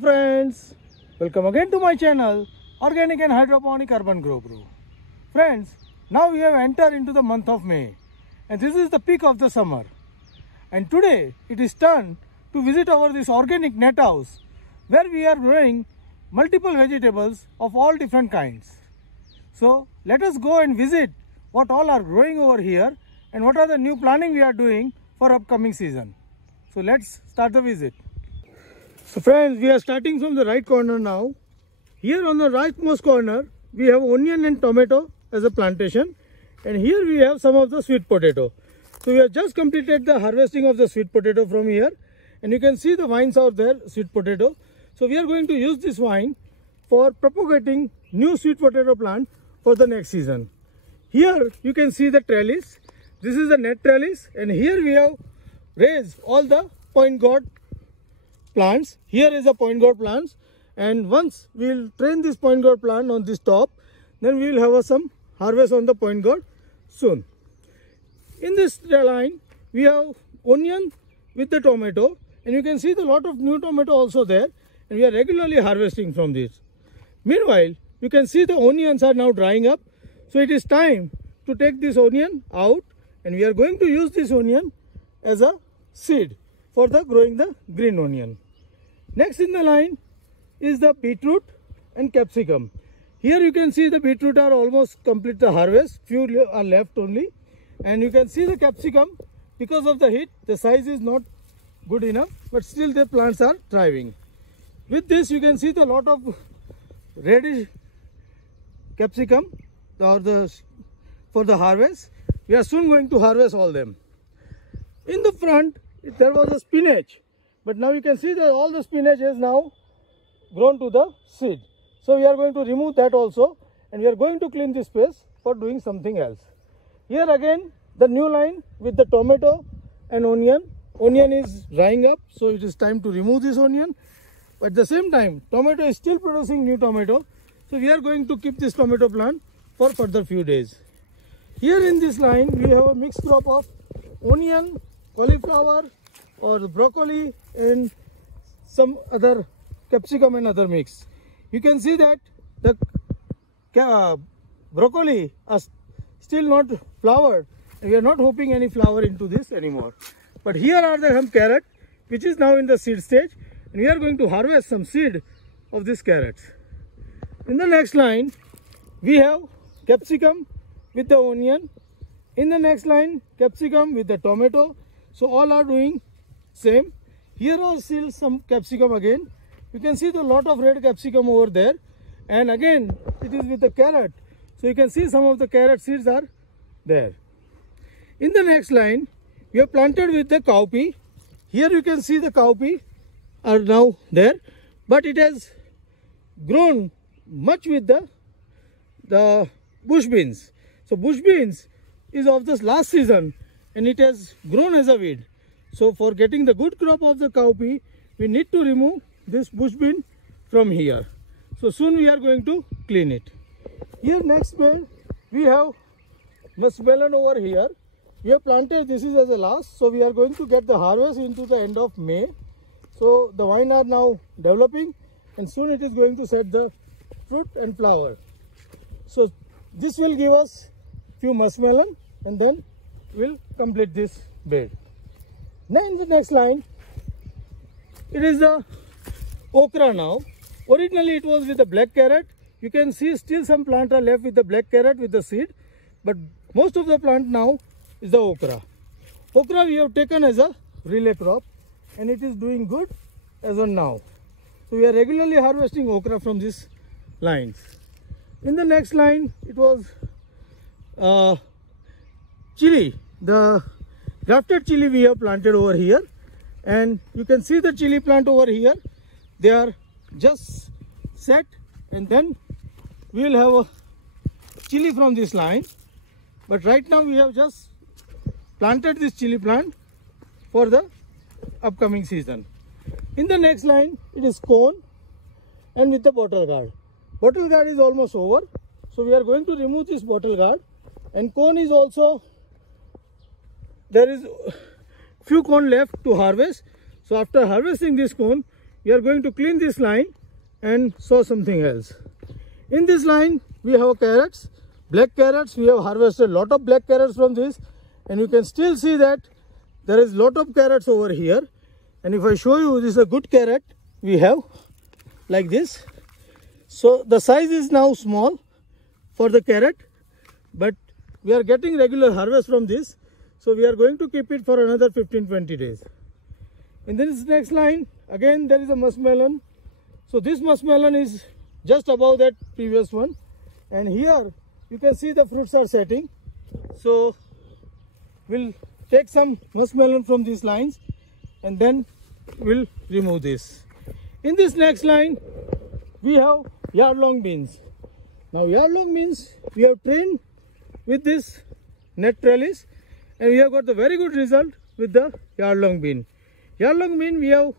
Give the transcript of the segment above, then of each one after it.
friends, welcome again to my channel Organic and Hydroponic Urban Grow Brew. Friends, now we have entered into the month of May and this is the peak of the summer. And today it is turn to visit our this organic net house where we are growing multiple vegetables of all different kinds. So let us go and visit what all are growing over here and what are the new planning we are doing for upcoming season. So let's start the visit. So friends, we are starting from the right corner now. Here on the rightmost corner, we have onion and tomato as a plantation. And here we have some of the sweet potato. So we have just completed the harvesting of the sweet potato from here. And you can see the vines out there, sweet potato. So we are going to use this vine for propagating new sweet potato plant for the next season. Here you can see the trellis. This is the net trellis. And here we have raised all the point gourd plants. Here is a point gourd plants, and once we will train this point gourd plant on this top, then we will have some harvest on the point gourd soon. In this line we have onion with the tomato, and you can see the lot of new tomato also there, and we are regularly harvesting from this. Meanwhile, you can see the onions are now drying up, so it is time to take this onion out, and we are going to use this onion as a seed for the growing the green onion. Next in the line is the beetroot and capsicum. Here you can see the beetroot are almost complete the harvest, few are left only, and you can see the capsicum, because of the heat the size is not good enough, but still the plants are thriving. With this you can see the lot of reddish capsicum for the harvest. We are soon going to harvest all them. In the front there was a spinach, but now you can see that all the spinach is now grown to the seed. So we are going to remove that also, and we are going to clean this space for doing something else. Here again the new line with the tomato and onion. Onion is drying up, so it is time to remove this onion. But at the same time tomato is still producing new tomato, so we are going to keep this tomato plant for further few days. Here in this line we have a mixed crop of onion, cauliflower or broccoli and some other capsicum and other mix. You can see that the broccoli are still not flowered. We are not hoping any flower into this anymore. But here are the some carrot which is now in the seed stage, and we are going to harvest some seed of these carrots. In the next line we have capsicum with the onion. In the next line capsicum with the tomato. So all are doing same. Here are still some capsicum again. You can see the lot of red capsicum over there, and again it is with the carrot. So you can see some of the carrot seeds are there. In the next line we have planted with the cowpea. Here you can see the cowpea are now there, but it has grown much with the bush beans. So bush beans is of this last season, and it has grown as a weed. So for getting the good crop of the cowpea, we need to remove this bush bean from here. So soon we are going to clean it. Here next bed we have muskmelon over here. We have planted, this is as a last, so we are going to get the harvest into the end of May. So the vine are now developing, and soon it is going to set the fruit and flower. So this will give us few muskmelon, and then we'll complete this bed. Now in the next line it is the okra now. Originally it was with the black carrot. You can see still some plant are left with the black carrot with the seed, but most of the plant now is the okra. Okra we have taken as a relay crop, and it is doing good as on now. So we are regularly harvesting okra from these lines. In the next line it was chili. The grafted chili we have planted over here, and you can see the chili plant over here. They are just set, and then we will have a chili from this line. But right now we have just planted this chili plant for the upcoming season. In the next line it is corn, and with the bottle gourd. Bottle gourd is almost over, so we are going to remove this bottle gourd. And corn is also, there is few corn left to harvest. So after harvesting this corn, we are going to clean this line and sow something else. In this line we have carrots, black carrots. We have harvested lot of black carrots from this, and you can still see that there is lot of carrots over here. And if I show you, this is a good carrot we have like this. So the size is now small for the carrot, but we are getting regular harvest from this. So we are going to keep it for another 15-20 days. In this next line, again there is a muskmelon. So this muskmelon is just above that previous one, and here you can see the fruits are setting. So we'll take some muskmelon from these lines and then we'll remove this. In this next line we have yard-long beans. Now yard-long beans we have trained with this net trellis, and we have got the very good result with the yard-long bean. Yard-long bean we have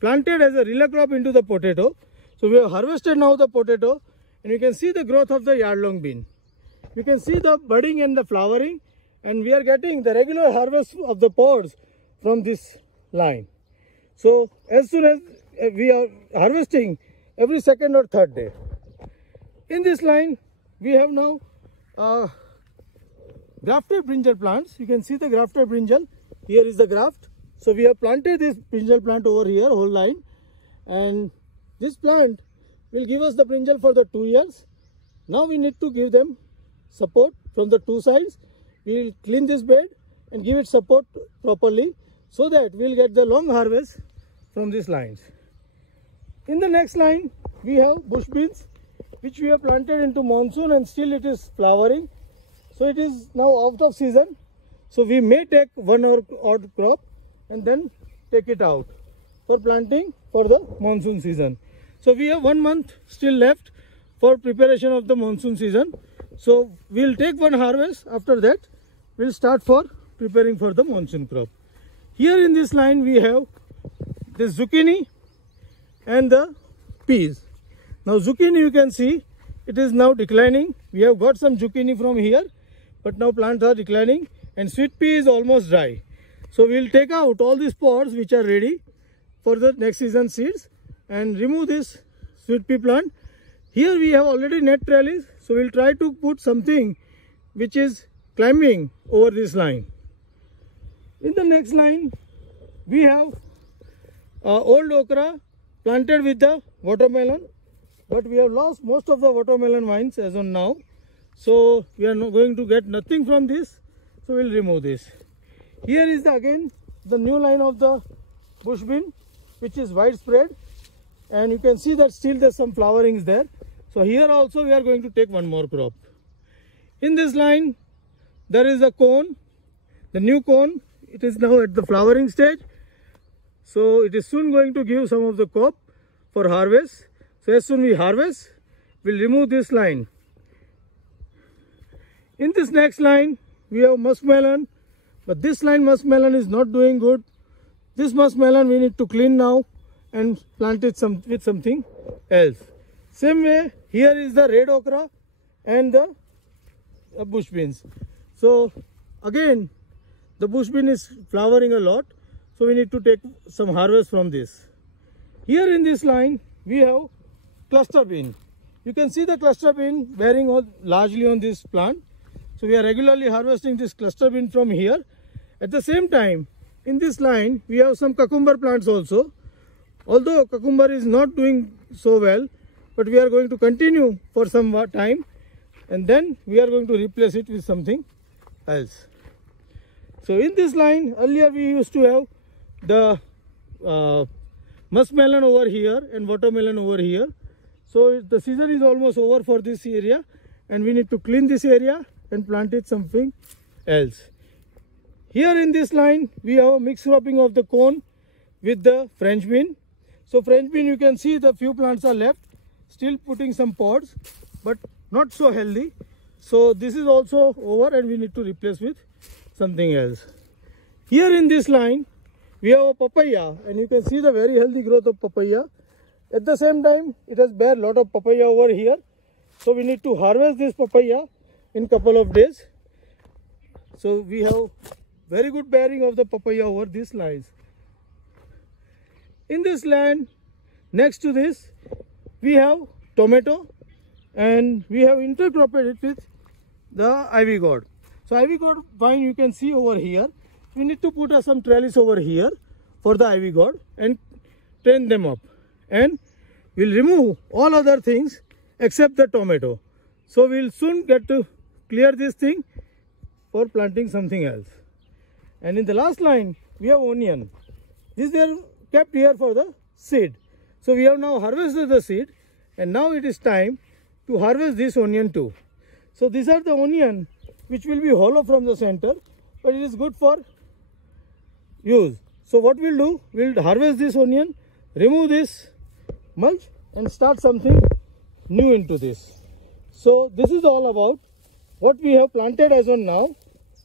planted as a relay crop into the potato. So we have harvested now the potato, and you can see the growth of the yard-long bean. You can see the budding and the flowering, and we are getting the regular harvest of the pods from this line. So as soon as we are harvesting every second or third day. In this line we have now grafted brinjal plants. You can see the grafted brinjal. Here is the graft. So we have planted this brinjal plant over here, whole line, and this plant will give us the brinjal for the 2 years. Now we need to give them support from the two sides. We will clean this bed and give it support properly, so that we will get the long harvest from these lines. In the next line we have bush beans, which we have planted into monsoon, and still it is flowering. So it is now out of season. So we may take one or odd crop and then take it out for planting for the monsoon season. So we have 1 month still left for preparation of the monsoon season. So we will take one harvest. After that we will start for preparing for the monsoon crop. Here in this line we have the zucchini and the peas. Now zucchini, you can see it is now declining. We have got some zucchini from here, but now plants are declining, and sweet pea is almost dry. So we will take out all these pods which are ready for the next season seeds and remove this sweet pea plant. Here we have already net trellis, so we will try to put something which is climbing over this line. In the next line we have old okra planted with the watermelon, but we have lost most of the watermelon vines as on now. So we are not going to get nothing from this, so we will remove this. Here is again the new line of the bush bean, which is widespread, and you can see that still there is some flowerings there. So here also we are going to take one more crop. In this line there is a cone, the new cone. It is now at the flowering stage, so it is soon going to give some of the crop for harvest. So as soon as we harvest, we will remove this line. In this next line we have muskmelon, but this line muskmelon is not doing good. This muskmelon we need to clean now and plant it with something else. Same way, here is the red okra and the bush beans. So again the bush bean is flowering a lot, so we need to take some harvest from this. Here in this line we have cluster bean. You can see the cluster bean bearing largely on this plant. So we are regularly harvesting this cluster bean from here. At the same time, in this line we have some cucumber plants also. Although cucumber is not doing so well, but we are going to continue for some time, and then we are going to replace it with something else. So in this line, earlier we used to have the muskmelon over here and watermelon over here. So the season is almost over for this area, and we need to clean this area and plant it something else. Here in this line we have a mixed cropping of the cone with the French bean. So French bean, you can see the few plants are left, still putting some pods, but not so healthy. So this is also over, and we need to replace with something else. Here in this line we have a papaya, and you can see the very healthy growth of papaya. At the same time it has bare lot of papaya over here, so we need to harvest this papaya in couple of days. So we have very good bearing of the papaya over these lines. In this land Next to this, we have tomato, and we have intercropped it with the ivy gourd. So ivy gourd vine you can see over here. We need to put some trellis over here for the ivy gourd and train them up, and we'll remove all other things except the tomato. So we'll soon get to clear this thing for planting something else. And in the last line, we have onion. These are kept here for the seed. So we have now harvested the seed, and now it is time to harvest this onion too. So these are the onion which will be hollow from the center, but it is good for use. So what we'll do, we'll harvest this onion, remove this mulch, and start something new into this. So this is all about what we have planted as on now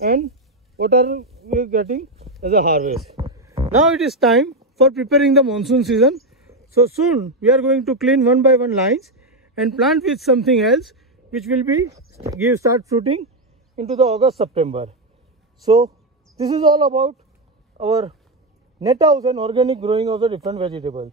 and what are we getting as a harvest. Now it is time for preparing the monsoon season. So soon we are going to clean one by one lines and plant with something else which will be start fruiting into the August, September. So this is all about our net house and organic growing of the different vegetables.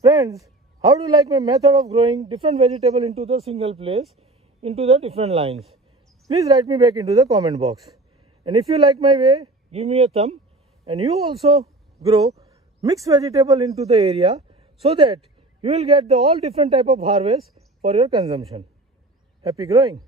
Friends, how do you like my method of growing different vegetable into the single place, into the different lines? Please write me back into the comment box. And if you like my way, give me a thumb, and you also grow mixed vegetable into the area so that you will get the all different type of harvest for your consumption. Happy growing!